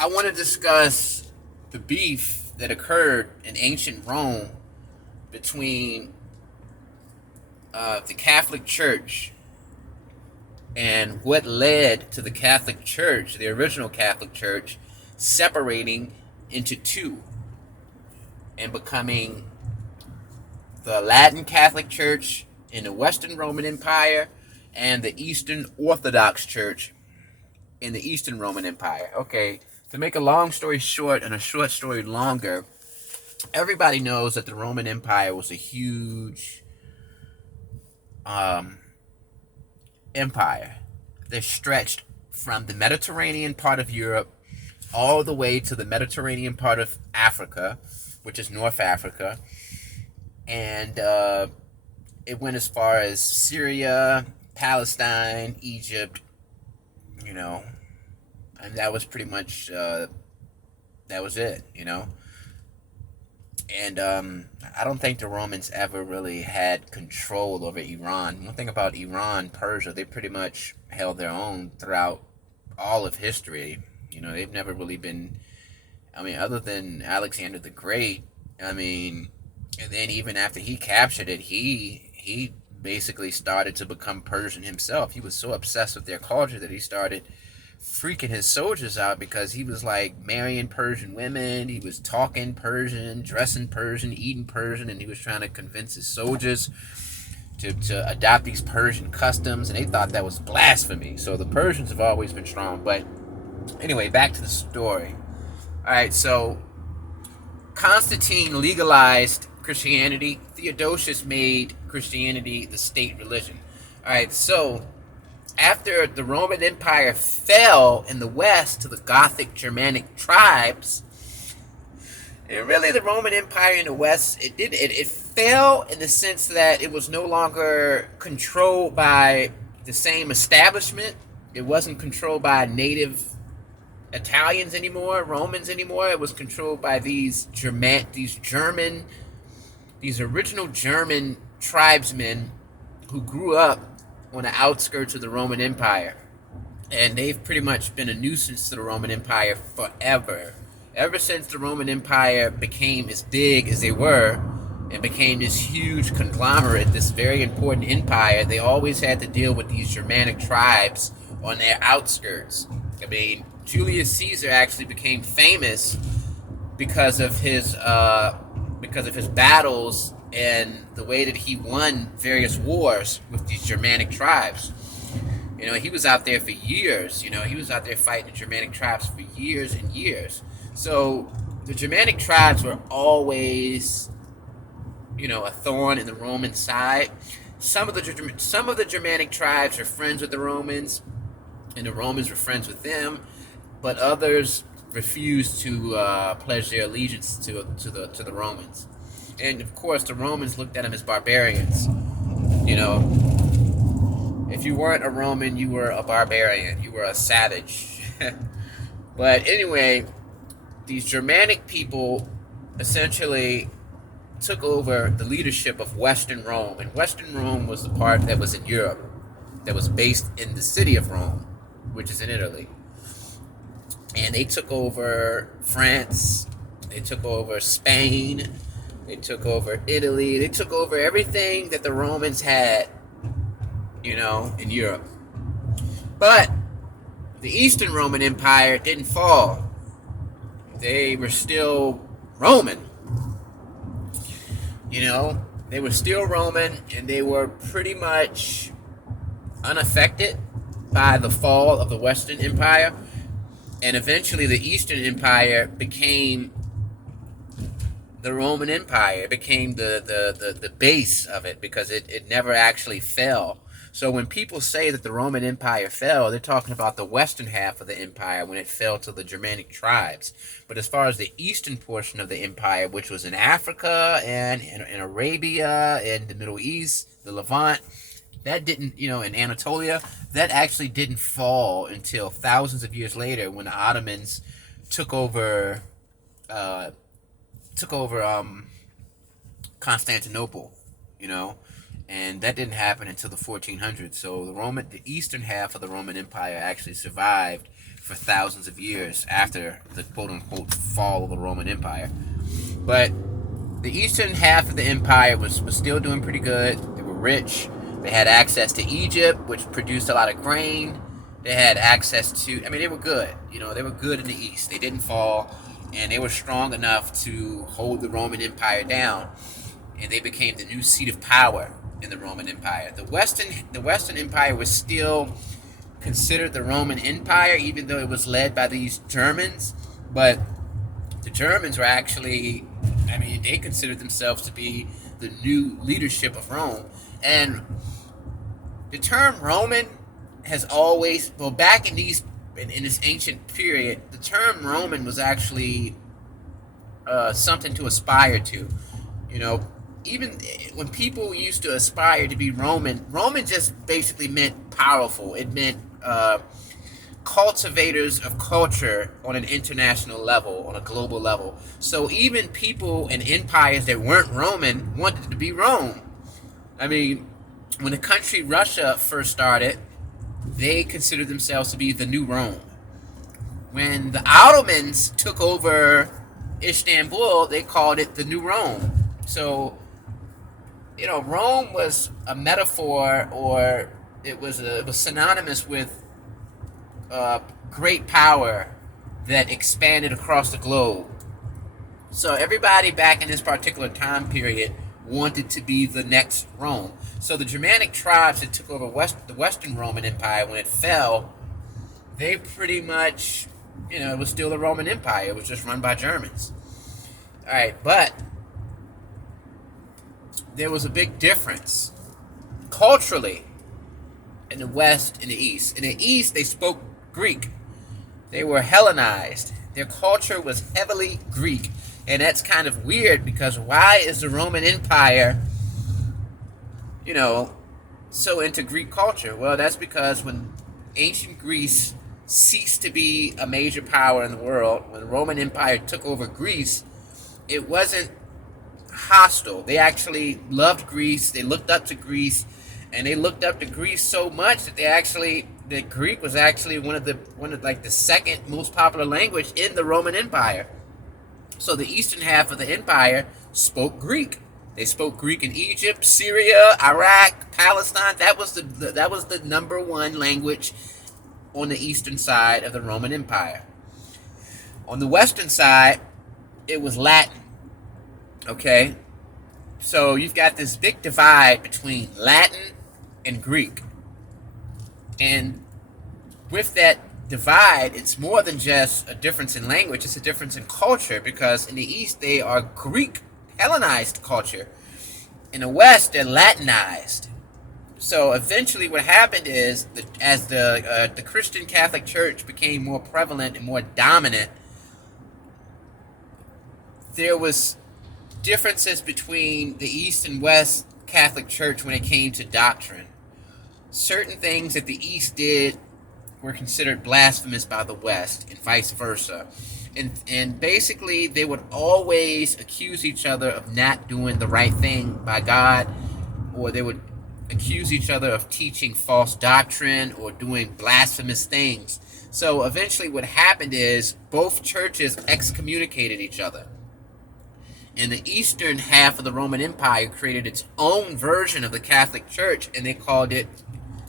I want to discuss the beef that occurred in ancient Rome between the Catholic Church and what led to the Catholic Church, the original Catholic Church, separating into two and becoming the Latin Catholic Church in the Western Roman Empire and the Eastern Orthodox Church in the Eastern Roman Empire. Okay, to make a long story short and a short story longer, everybody knows that the Roman Empire was a huge empire that stretched from the Mediterranean part of Europe all the way to the Mediterranean part of Africa, which is North Africa, and it went as far as Syria, Palestine, Egypt, you know, and that was pretty much that was it, you know. And I don't think the Romans ever really had control over Iran. One thing about Iran, Persia, they pretty much held their own throughout all of history. You know, they've never really been, I mean, other than Alexander the Great, I mean, and then even after he captured it, he basically started to become Persian himself. He was so obsessed with their culture that he started freaking his soldiers out because he was like marrying Persian women, he was talking Persian, dressing Persian, eating Persian, and he was trying to convince his soldiers to adopt these Persian customs, and they thought that was blasphemy. So the Persians have always been strong. But anyway, back to the story. All right, so Constantine legalized Christianity. Theodosius made Christianity the state religion. All right, so after the Roman Empire fell in the West to the Gothic Germanic tribes, and really the Roman Empire in the West, it fell in the sense that it was no longer controlled by the same establishment. It wasn't controlled by native Italians anymore, Romans anymore. It was controlled by these original German tribesmen who grew up on the outskirts of the Roman Empire. And they've pretty much been a nuisance to the Roman Empire forever. Ever since the Roman Empire became as big as they were and became this huge conglomerate, this very important empire, they always had to deal with these Germanic tribes on their outskirts. I mean, Julius Caesar actually became famous because of his battles and the way that he won various wars with these Germanic tribes. You know, he was out there for years. You know, he was out there fighting the Germanic tribes for years and years. So the Germanic tribes were always, you know, a thorn in the Roman side. Some of the Germanic tribes were friends with the Romans, and the Romans were friends with them, but others refused to pledge their allegiance to the Romans. And of course, the Romans looked at them as barbarians. You know, if you weren't a Roman, you were a barbarian. You were a savage. But anyway, these Germanic people essentially took over the leadership of Western Rome. And Western Rome was the part that was in Europe, that was based in the city of Rome, which is in Italy. And they took over France. They took over Spain. They took over Italy. They took over everything that the Romans had, you know, in Europe. But the Eastern Roman Empire didn't fall. They were still Roman. You know, they were still Roman, and they were pretty much unaffected by the fall of the Western Empire. And eventually the Eastern Empire became the Roman Empire. It became the base of it because it never actually fell. So when people say that the Roman Empire fell, they're talking about the western half of the empire when it fell to the Germanic tribes. But as far as the eastern portion of the empire, which was in Africa and in Arabia and the Middle East, the Levant, that didn't, you know, in Anatolia, that actually didn't fall until thousands of years later when the Ottomans took over Constantinople, you know, and that didn't happen until the 1400s. So the eastern half of the Roman Empire actually survived for thousands of years after the quote-unquote fall of the Roman Empire. But the eastern half of the empire was still doing pretty good. They were rich. They had access to Egypt, which produced a lot of grain. They had access to, they were good. They were good in the east. They didn't fall, and they were strong enough to hold the Roman Empire down, and they became the new seat of power in the Roman Empire. The Western Empire was still considered the Roman Empire, even though it was led by these Germans. But the Germans were actually, they considered themselves to be the new leadership of Rome. And the term Roman has always, back in this ancient period, the term Roman was actually something to aspire to. Even when people used to aspire to be Roman just basically meant powerful. It meant cultivators of culture on an international level, on a global level. So even people in empires that weren't Roman wanted to be Rome. When the country Russia first started, they considered themselves to be the new Rome. When the Ottomans took over Istanbul, they called it the new Rome. So, Rome was a metaphor, or it was synonymous with great power that expanded across the globe. So everybody back in this particular time period wanted to be the next Rome. So the Germanic tribes that took over the Western Roman Empire, when it fell, they pretty much, it was still the Roman Empire. It was just run by Germans. All right, but there was a big difference culturally in the West and the East. In the East, they spoke Greek. They were Hellenized. Their culture was heavily Greek. And that's kind of weird, because why is the Roman Empire, so into Greek culture? Well, that's because when ancient Greece ceased to be a major power in the world, when the Roman Empire took over Greece, it wasn't hostile. They actually loved Greece. They looked up to Greece, and they looked up to Greece so much that Greek was actually one of the second most popular language in the Roman Empire. So the eastern half of the empire spoke Greek. They spoke Greek in Egypt, Syria, Iraq, Palestine. That was the number one language on the eastern side of the Roman Empire. On the western side, it was Latin. Okay? So you've got this big divide between Latin and Greek. And with that divide, it's more than just a difference in language, it's a difference in culture, because in the East they are Greek Hellenized culture. In the West, they're Latinized. So eventually what happened is that as the Christian Catholic Church became more prevalent and more dominant, there was differences between the East and West Catholic Church when it came to doctrine. Certain things that the East did were considered blasphemous by the West, and vice versa. And basically, they would always accuse each other of not doing the right thing by God, or they would accuse each other of teaching false doctrine or doing blasphemous things. So eventually what happened is both churches excommunicated each other. And the eastern half of the Roman Empire created its own version of the Catholic Church, and they called it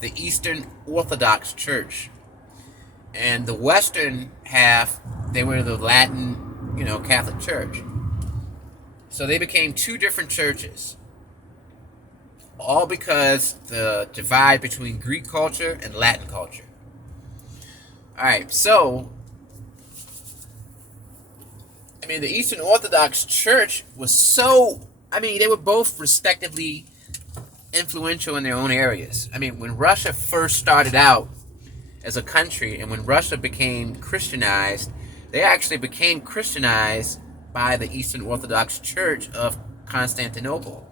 the Eastern Orthodox Church. And the western half, they were the Latin, Catholic Church. So they became two different churches. All because the divide between Greek culture and Latin culture. Alright, so the Eastern Orthodox Church was they were both respectively influential in their own areas. When Russia first started out as a country, and when Russia became Christianized, they actually became Christianized by the Eastern Orthodox Church of Constantinople.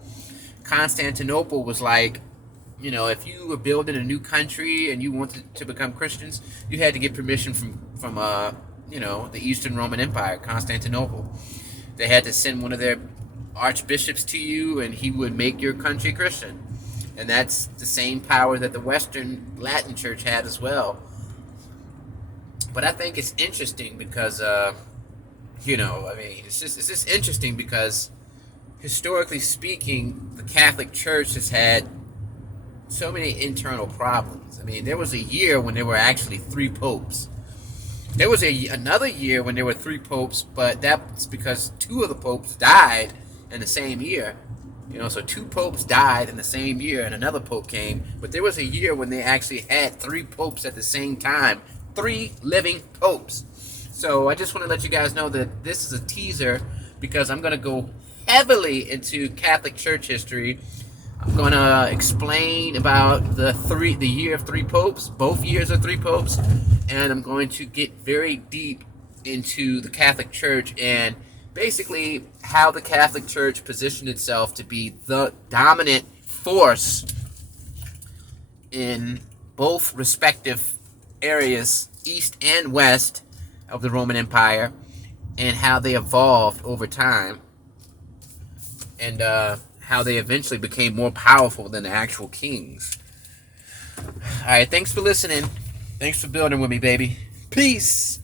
Constantinople was like, if you were building a new country and you wanted to become Christians, you had to get permission from the Eastern Roman Empire, Constantinople. They had to send one of their archbishops to you, and he would make your country Christian. And that's the same power that the Western Latin Church had as well. But I think it's interesting because, it's just interesting because historically speaking, the Catholic Church has had so many internal problems. I mean, there was a year when there were actually 3 popes. There was another year when there were 3 popes, but that's because 2 of the popes died in the same year. So 2 popes died in the same year, and another pope came. But there was a year when they actually had 3 popes at the same time, 3 living popes. So I just want to let you guys know that this is a teaser because I'm going to go heavily into Catholic Church history. I'm going to explain about the year of 3 popes, both years of 3 popes, and I'm going to get very deep into the Catholic Church and basically how the Catholic Church positioned itself to be the dominant force in both respective areas, East and West of the Roman Empire, and how they evolved over time, and how they eventually became more powerful than the actual kings. All right, thanks for listening. Thanks for building with me, baby. Peace.